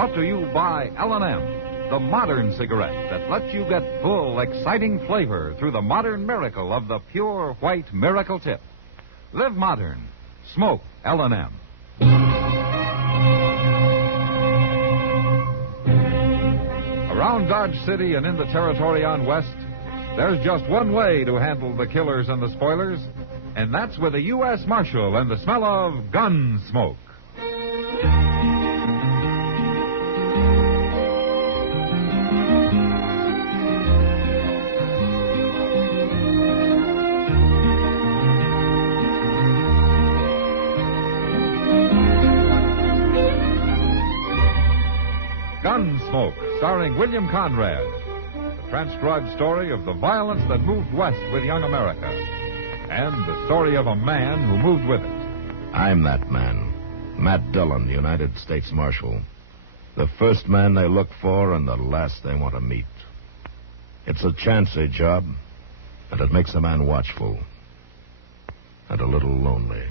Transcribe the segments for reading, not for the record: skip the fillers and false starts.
brought to you by L&M, the modern cigarette that lets you get full, exciting flavor through the modern miracle of the pure white Miracle Tip. Live modern. Smoke L&M. Around Dodge City and in the territory on West, there's just one way to handle the killers and the spoilers, and that's with a U.S. Marshal and the smell of Gunsmoke. Gunsmoke, starring William Conrad. The transcribed story of the violence that moved west with young America. And the story of a man who moved with it. I'm that man. Matt Dillon, United States Marshal. The first man they look for and the last they want to meet. It's a chancy job, and it makes a man watchful. And a little lonely.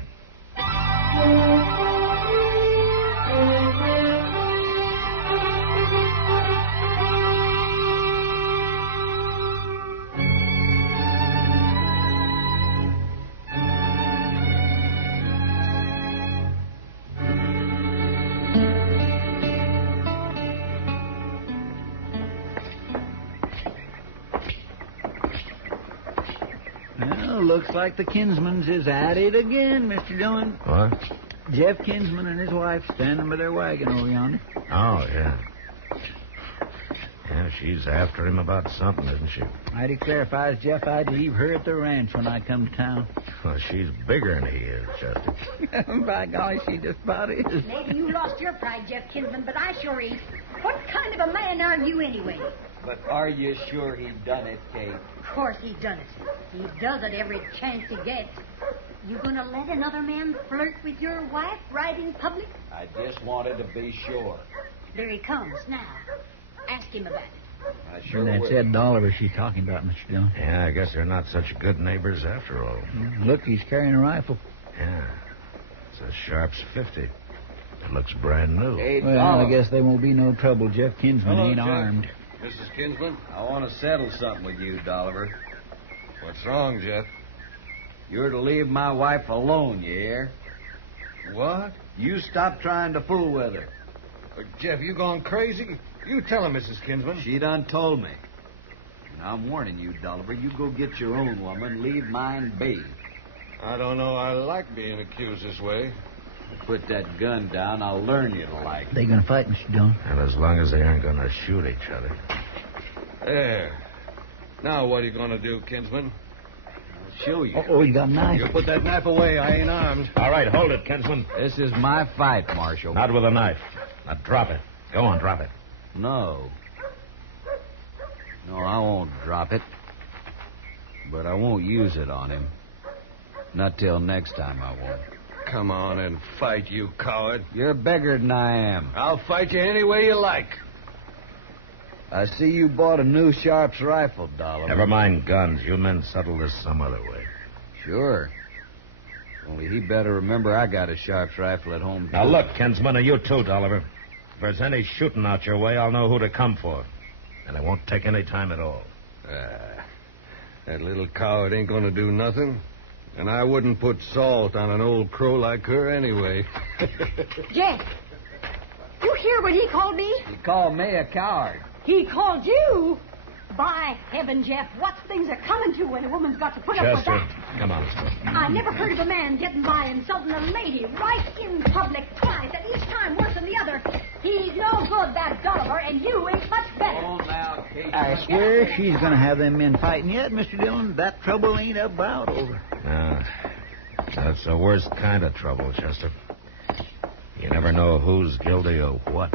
Looks like the Kinsmans is at it again, Mr. Dillon. What? Jeff Kinsman and his wife standing by their wagon over yonder. Oh, yeah. Yeah, she's after him about something, isn't she? I declare if I was Jeff, I'd leave her at the ranch when I come to town. Well, she's bigger than he is, Chester. By golly, she just about is. Maybe you lost your pride, Jeff Kinsman, but I sure ain't. What kind of a man are you anyway? But are you sure he done it, Kate? Of course he done it. He does it every chance he gets. You gonna let another man flirt with your wife right in public? I just wanted to be sure. There he comes now. Ask him about it. I sure And that's will. Ed Dolliver she's talking about, Mr. Dillon. Yeah, I guess they're not such good neighbors after all. Look, he's carrying a rifle. Yeah. It's a Sharps 50. It looks brand new. Hey, Well, Dollar. I guess there won't be no trouble. Jeff Kinsman Hello, ain't Jeff. armed. Mrs. Kinsman? I want to settle something with you, Dolliver. What's wrong, Jeff? You're to leave my wife alone, you hear? What? You stop trying to fool with her. Jeff, you gone crazy? You tell her, Mrs. Kinsman. She done told me. And I'm warning you, Dolliver, you go get your own woman, leave mine be. I don't know I like being accused this way. Put that gun down, I'll learn you to like it. They gonna fight, Mr. Dillon? And as long as they aren't going to shoot each other. There. Now what are you going to do, Kinsman? I'll show you. Oh, he got a knife. You put that knife away. I ain't armed. All right, hold it, Kinsman. This is my fight, Marshal. Not with a knife. Now drop it. Go on, drop it. No. No, I won't drop it. But I won't use it on him. Not till next time I won't. Come on and fight, you coward. You're bigger than I am. I'll fight you any way you like. I see you bought a new Sharps rifle, Dollar. Never mind guns. You men settle this some other way. Sure. Only he better remember I got a Sharps rifle at home, too. Now look, Kinsman, and you too, Dolliver. If there's any shooting out your way, I'll know who to come for. And it won't take any time at all. That little coward ain't going to do nothing. And I wouldn't put salt on an old crow like her anyway. Jeff, you hear what he called me? He called me a coward. He called you? By heaven, Jeff, what things are coming to when a woman's got to put up with Chester, that? come on, let's go. I never heard of a man getting by insulting a lady right in public twice, and each time worse than the other. He's no good, that Dolliver, and you ain't much better. Oh, now, Kate. I swear she's gonna have them men fighting yet, Mr. Dillon. That trouble ain't about over. That's the worst kind of trouble, Chester. You never know who's guilty of what.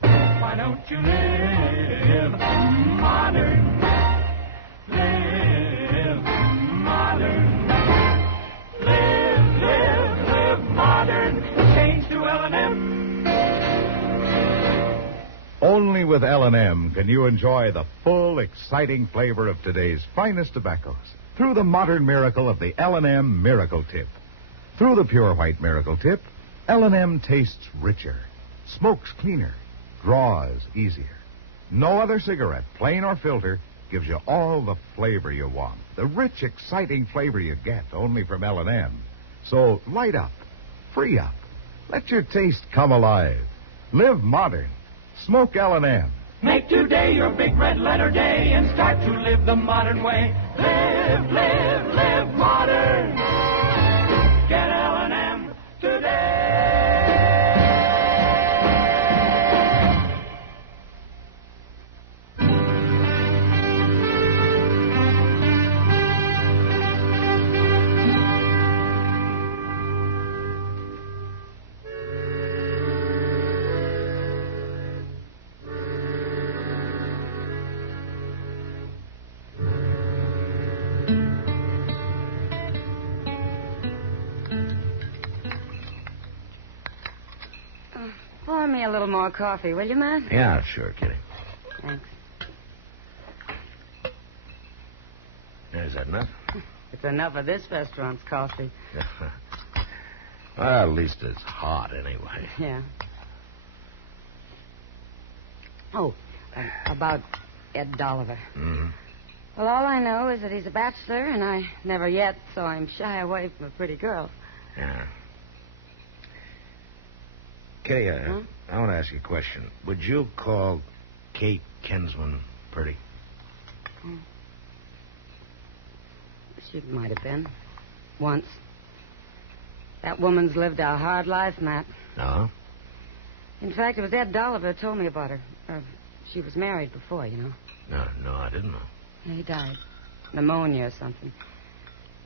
Why don't you live modern? Live modern. Live modern. Change to L&M. with L&M can you enjoy the full, exciting flavor of today's finest tobaccos through the modern miracle of the L&M Miracle Tip. Through the pure white Miracle Tip, L&M tastes richer, smokes cleaner, draws easier. No other cigarette, plain or filter, gives you all the flavor you want. The rich, exciting flavor you get only from L&M. So light up, free up, let your taste come alive. Live modern. Smoke L&M. Make today your big red letter day and start to live the modern way. Live, live, live modern. Get L&M today. Pour me a little more coffee, will you, Matt? Yeah, sure, Kitty. Thanks. Is that enough? It's enough of this restaurant's coffee. Well, at least it's hot anyway. Yeah. Oh, about Ed Dolliver. Mm-hmm. Well, all I know is that he's a bachelor, and I never yet saw him shy away from a pretty girl. Yeah. Kitty, I want to ask you a question. Would you call Kate Kinsman pretty? She might have been. Once. That woman's lived a hard life, Matt. No? In fact, it was Ed Dolliver who told me about her. She was married before, you know. No, I didn't know. Yeah, he died. Pneumonia or something.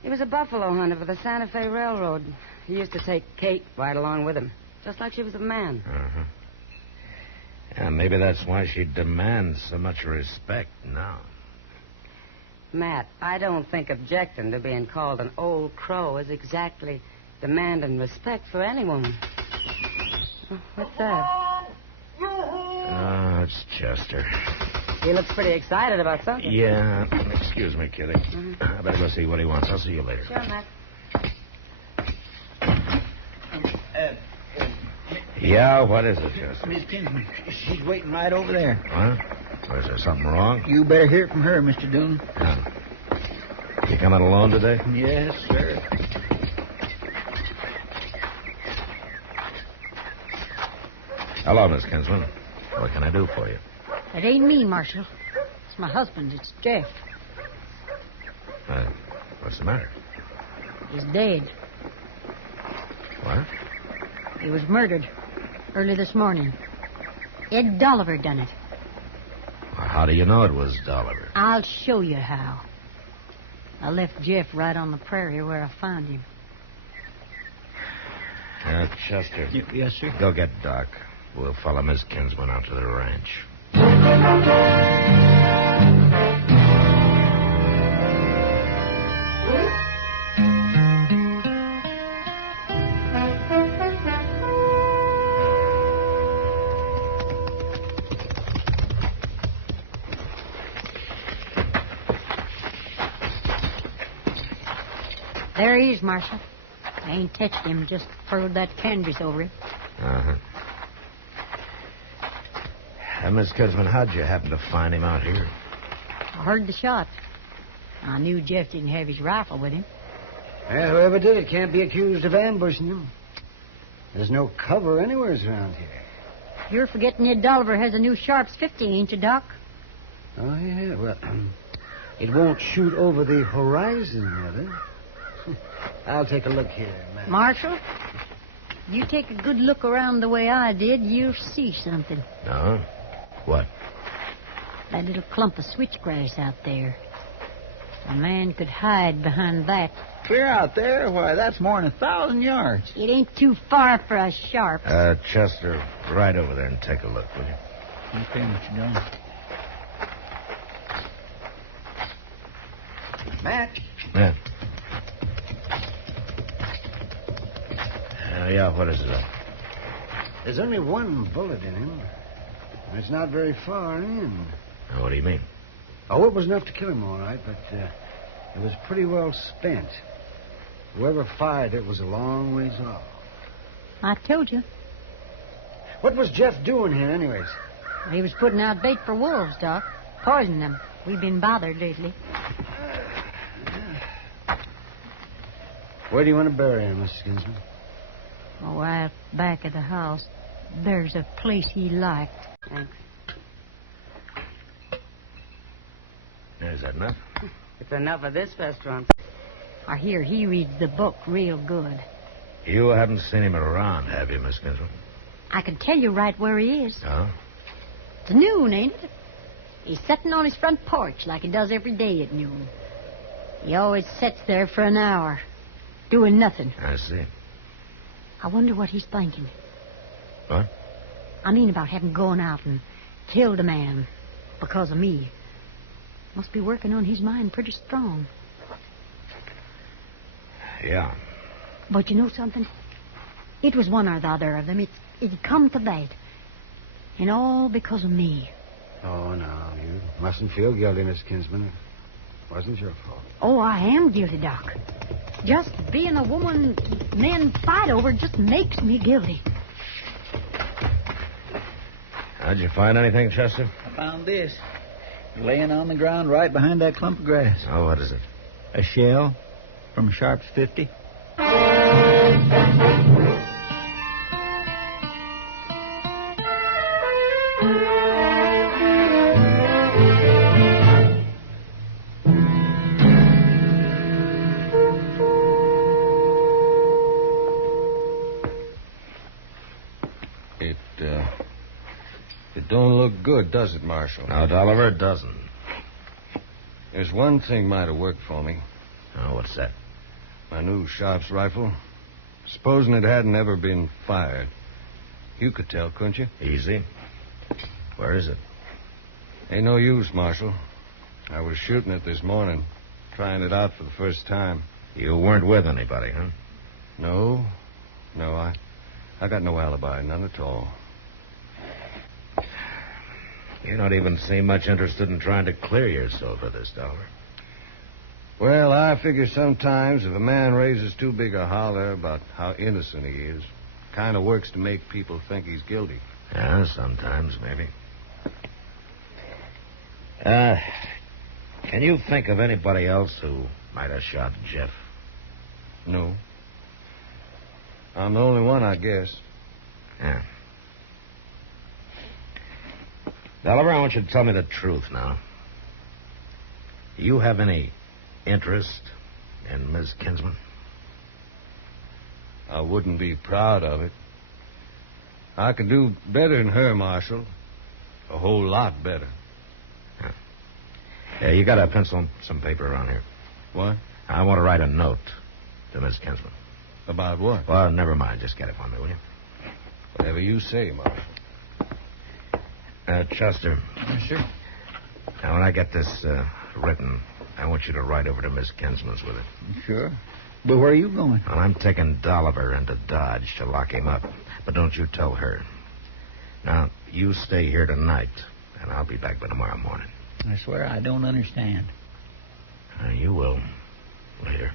He was a buffalo hunter for the Santa Fe Railroad. He used to take Kate right along with him. Just like she was a man. Uh-huh. Yeah, maybe that's why she demands so much respect now. Matt, I don't think objecting to being called an old crow is exactly demanding respect for any woman. Oh, what's that? Oh, it's Chester. He looks pretty excited about something. Yeah. Excuse me, Kitty. I better go see what he wants. I'll see you later. Sure, Matt. Yeah, what is it, Chester? Miss Kinsman, she's waiting right over there. What? Or is there something wrong? You better hear from her, Mr. Dillon. Yeah. You coming alone today? Yes, sir. Hello, Miss Kinsman. What can I do for you? It ain't me, Marshal. It's my husband. It's Jeff. What's the matter? He's dead. What? He was murdered early this morning. Ed Dolliver done it. Well, how do you know it was Dolliver? I'll show you how. I left Jeff right on the prairie where I found him. Chester. Yes, sir. Go get Doc. We'll follow Miss Kinsman out to the ranch. There he is, Marshal. I ain't touched him, just furled that canvas over him. Uh-huh. Miss Kinsman, how'd you happen to find him out here? I heard the shot. I knew Jeff didn't have his rifle with him. Well, whoever did it can't be accused of ambushing him. There's no cover anywhere around here. You're forgetting Ed Dolliver has a new Sharps 50, ain't you, Doc? Oh, yeah. Well, it won't shoot over the horizon, Mother. I'll take a look here, man. Marshal, you take a good look around the way I did, you'll see something. No? What? That little clump of switchgrass out there. A man could hide behind that. Clear out there? Why, that's more than 1,000 yards. It ain't too far for a Sharp. Chester, right over there and take a look, will you? Okay, Mr. Dillon. Matt. Yeah. Yeah, what is it? There's only one bullet in him. It's not very far in. Now, what do you mean? Oh, it was enough to kill him, all right, but it was pretty well spent. Whoever fired it was a long ways off. I told you. What was Jeff doing here, anyways? He was putting out bait for wolves, Doc. Poisoning them. We've been bothered lately. Where do you want to bury him, Mrs. Kinsman? Oh, out back of the house. There's a place he liked. Thanks. Is that enough? It's enough of this restaurant. I hear he reads the book real good. You haven't seen him around, have you, Miss Kinsman? I can tell you right where he is. Oh? It's noon, ain't it? He's sitting on his front porch like he does every day at noon. He always sits there for an hour, doing nothing. I see. I wonder what he's thinking. What? I mean about having gone out and killed a man because of me. Must be working on his mind pretty strong. Yeah. But you know something? It was one or the other of them. It come to that. And all because of me. Oh, no, you mustn't feel guilty, Miss Kinsman. It wasn't your fault. Oh, I am guilty, Doc. Just being a woman men fight over just makes me guilty. How'd you find anything, Chester? I found this. Laying on the ground right behind that clump of grass. Oh, what is it? A shell from a Sharp's 50. It don't look good, does it, Marshal? No, Dolliver, it doesn't. There's one thing might have worked for me. Oh, what's that? My new Sharp's rifle. Supposing it hadn't ever been fired. You could tell, couldn't you? Easy. Where is it? Ain't no use, Marshal. I was shooting it this morning, trying it out for the first time. You weren't with anybody, huh? No, I got no alibi, none at all. You don't even seem much interested in trying to clear yourself of this, Dolliver. Well, I figure sometimes if a man raises too big a holler about how innocent he is, kind of works to make people think he's guilty. Yeah, sometimes, maybe. Can you think of anybody else who might have shot Jeff? No. I'm the only one, I guess. Yeah. Dolliver, I want you to tell me the truth now. Do you have any interest in Miss Kinsman? I wouldn't be proud of it. I can do better than her, Marshal. A whole lot better. Yeah, you got a pencil and some paper around here. What? I want to write a note to Miss Kinsman. About what? Well, never mind. Just get it for me, will you? Whatever you say, Marshal. Chester. Yes, sir. Now, when I get this written, I want you to ride over to Miss Kinsman's with it. Sure. But where are you going? Well, I'm taking Dolliver into Dodge to lock him up. But don't you tell her. Now, you stay here tonight, and I'll be back by tomorrow morning. I swear I don't understand. You will. Later.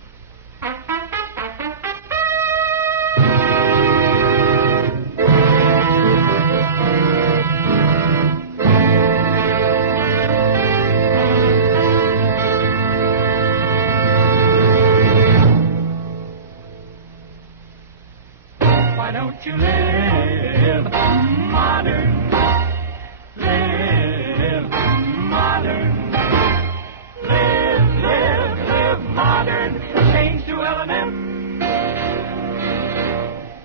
Why don't you live modern? Live modern. Live modern. Change to L&M.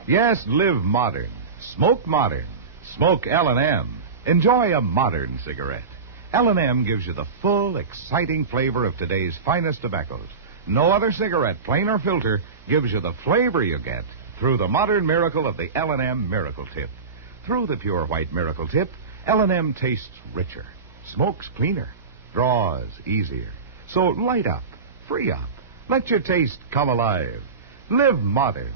Yes, live modern. Smoke modern. Smoke L&M. Enjoy a modern cigarette. L&M gives you the full, exciting flavor of today's finest tobaccos. No other cigarette, plain or filter, gives you the flavor you get through the modern miracle of the L&M Miracle Tip. Through the pure white Miracle Tip, L&M tastes richer, smokes cleaner, draws easier. So light up, free up, let your taste come alive. Live modern.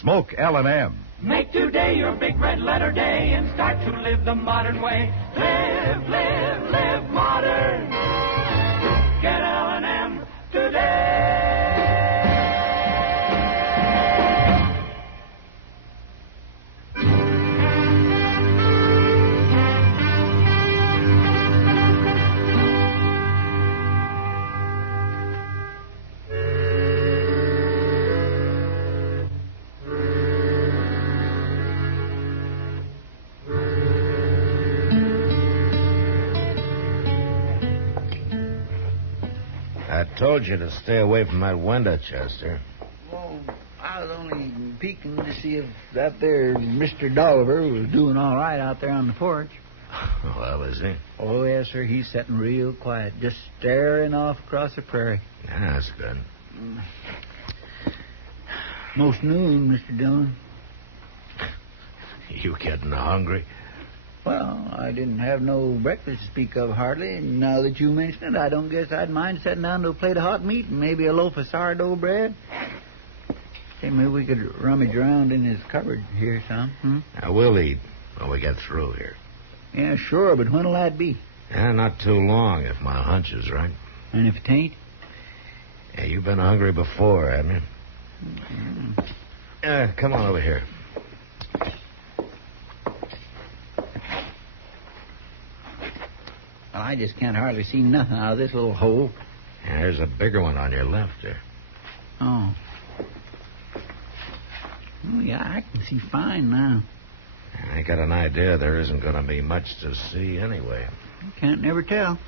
Smoke L&M. Make today your big red letter day and start to live the modern way. Live, live, live modern. Get L&M today. I told you to stay away from that window, Chester. Well, I was only peeking to see if that there Mr. Dolliver was doing all right out there on the porch. Well, is he? Oh, yes, sir. He's sitting real quiet, just staring off across the prairie. Yeah, that's good. Most noon, Mr. Dillon. You getting hungry? Well, I didn't have no breakfast to speak of hardly, and now that you mention it, I don't guess I'd mind sitting down to a plate of hot meat and maybe a loaf of sourdough bread. Say, maybe we could rummage around in his cupboard here some. Now, we'll eat when we get through here. Yeah, sure, but when'll that be? Yeah, not too long, if my hunch is right. And if it ain't? Yeah, you've been hungry before, haven't you? Come on over here. Well, I just can't hardly see nothing out of this little hole. Yeah, there's a bigger one on your left there. Oh. Oh, yeah, I can see fine now. I got an idea there isn't going to be much to see anyway. Can't never tell.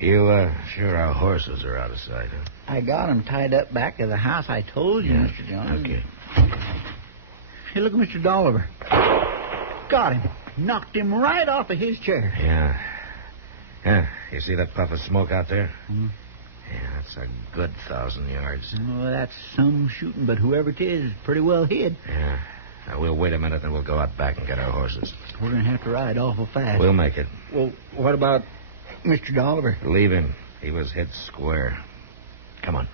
You sure our horses are out of sight, huh? I got 'em tied up back of the house, I told you, Yeah. Mr. Jones. Okay. Hey, look at Mr. Dolliver. Got him. Knocked him right off of his chair. Yeah. Yeah, you see that puff of smoke out there? Hmm. Yeah, that's a good 1,000 yards. Well, that's some shooting, but whoever it is pretty well hid. Yeah. Now, we'll wait a minute and we'll go out back and get our horses. We're going to have to ride awful fast. We'll make it. Well, what about Mr. Dolliver? Leave him. He was hit square. Come on.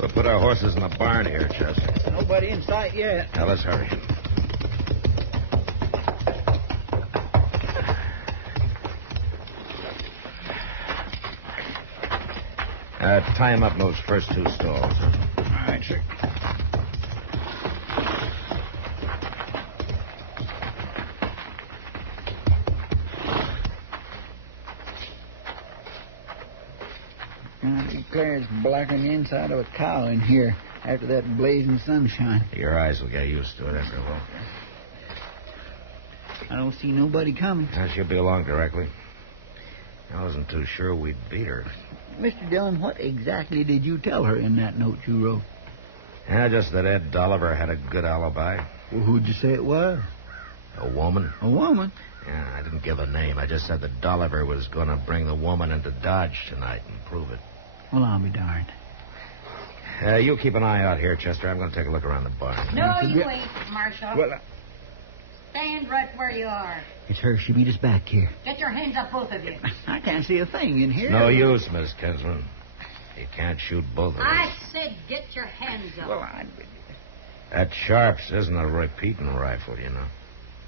We'll put our horses in the barn here, Chester. Nobody in sight yet. Now, let's hurry. Tie him up in those first two stalls. All right, sir. I declare it's blacker than the inside of a cow in here after that blazing sunshine. Your eyes will get used to it after a while. I don't see nobody coming. She'll be along directly. I wasn't too sure we'd beat her. Mr. Dillon, what exactly did you tell her in that note you wrote? Yeah, just that Ed Dolliver had a good alibi. Well, who'd you say it was? A woman? A woman? Yeah, I didn't give a name. I just said that Dolliver was going to bring the woman into Dodge tonight and prove it. Well, I'll be darned. You keep an eye out here, Chester. I'm going to take a look around the barn. No, you ain't, Marshal. Well, Stand right where you are. it's her. She beat us back here. Get your hands up, both of you. I can't see a thing in here. No use, Miss Kinsman. You can't shoot both of us. I said get your hands up. Well, I... That Sharps isn't a repeating rifle, you know.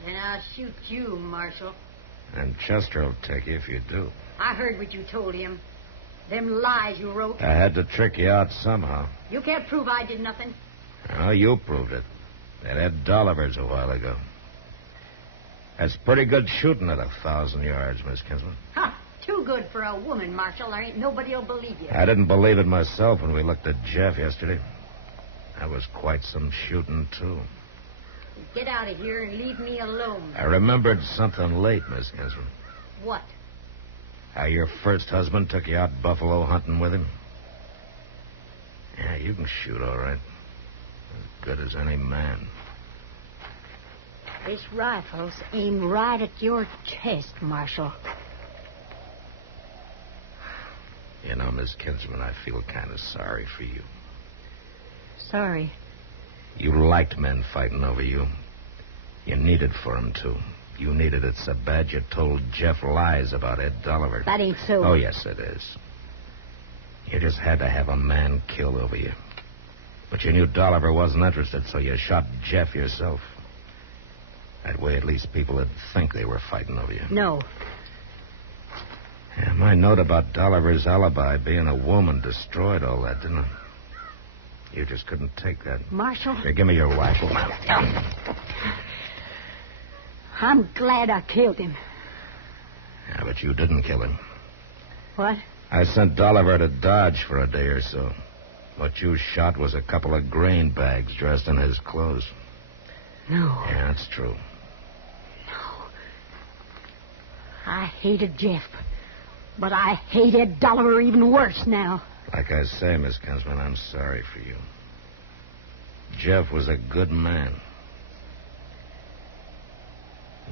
Then I'll shoot you, Marshal. And Chester will take you if you do. I heard what you told him. Them lies you wrote. I had to trick you out somehow. You can't prove I did nothing. Oh, you proved it. That Ed Dolliver's a while ago. That's pretty good shooting at 1,000 yards, Miss Kinsman. Ha! Too good for a woman, Marshal. There ain't nobody'll believe you. I didn't believe it myself when we looked at Jeff yesterday. That was quite some shooting, too. Get out of here and leave me alone. I remembered something late, Miss Kinsman. What? How your first husband took you out buffalo hunting with him. Yeah, you can shoot all right. As good as any man. This rifle's aimed right at your chest, Marshal. You know, Miss Kinsman, I feel kind of sorry for you. Sorry. You liked men fighting over you. You needed for 'em to. You needed it so bad you told Jeff lies about Ed Dolliver. That ain't so. Oh, yes, it is. You just had to have a man killed over you. But you knew Dolliver wasn't interested, so you shot Jeff yourself. That way, at least people would think they were fighting over you. No. Yeah, my note about Dolliver's alibi being a woman destroyed all that, didn't it? You just couldn't take that. Marshal? Here, give me your rifle. I'm glad I killed him. Yeah, but you didn't kill him. What? I sent Dolliver to Dodge for a day or so. What you shot was a couple of grain bags dressed in his clothes. No. Yeah, that's true. No. I hated Jeff, but I hated Dolliver even worse now. Like I say, Miss Gunsman, I'm sorry for you. Jeff was a good man.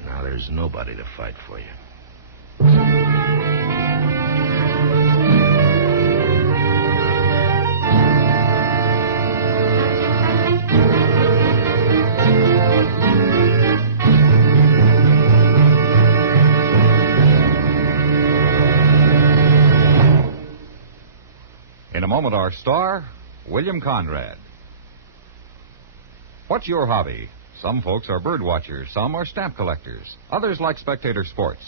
Now there's nobody to fight for you. In a moment, our star, William Conrad. What's your hobby? Some folks are bird watchers, some are stamp collectors, others like spectator sports.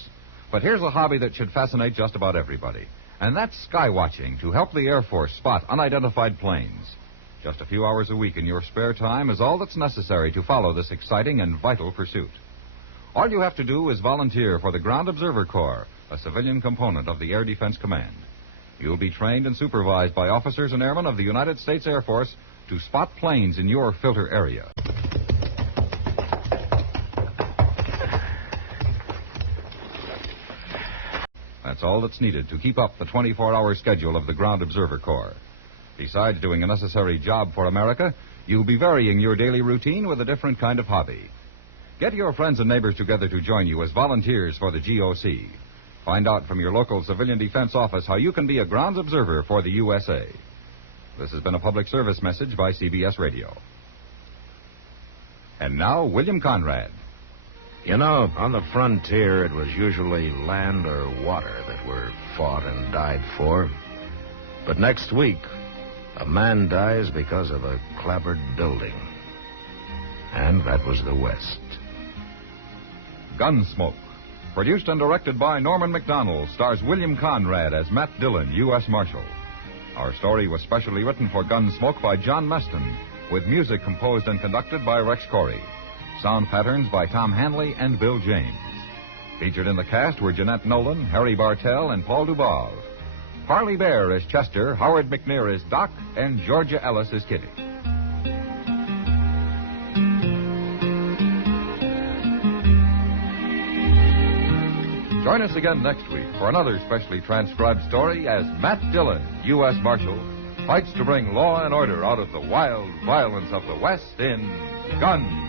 But here's a hobby that should fascinate just about everybody, and that's sky watching to help the Air Force spot unidentified planes. Just a few hours a week in your spare time is all that's necessary to follow this exciting and vital pursuit. All you have to do is volunteer for the Ground Observer Corps, a civilian component of the Air Defense Command. You'll be trained and supervised by officers and airmen of the United States Air Force to spot planes in your filter area. That's all that's needed to keep up the 24-hour schedule of the Ground Observer Corps. Besides doing a necessary job for America, you'll be varying your daily routine with a different kind of hobby. Get your friends and neighbors together to join you as volunteers for the GOC. Find out from your local civilian defense office how you can be a grounds observer for the USA. This has been a public service message by CBS Radio. And now, William Conrad. You know, on the frontier, it was usually land or water that were fought and died for. But next week, a man dies because of a clapboard building. And that was the West. Gunsmoke. Produced and directed by Norman MacDonnell, stars William Conrad as Matt Dillon, U.S. Marshal. Our story was specially written for Gunsmoke by John Meston, with music composed and conducted by Rex Corey. Sound patterns by Tom Hanley and Bill James. Featured in the cast were Jeanette Nolan, Harry Bartell, and Paul Dubov. Parley Baer is Chester, Howard McNear is Doc, and Georgia Ellis is Kitty. Join us again next week for another specially transcribed story as Matt Dillon, U.S. Marshal, fights to bring law and order out of the wild violence of the West in Gunsmoke.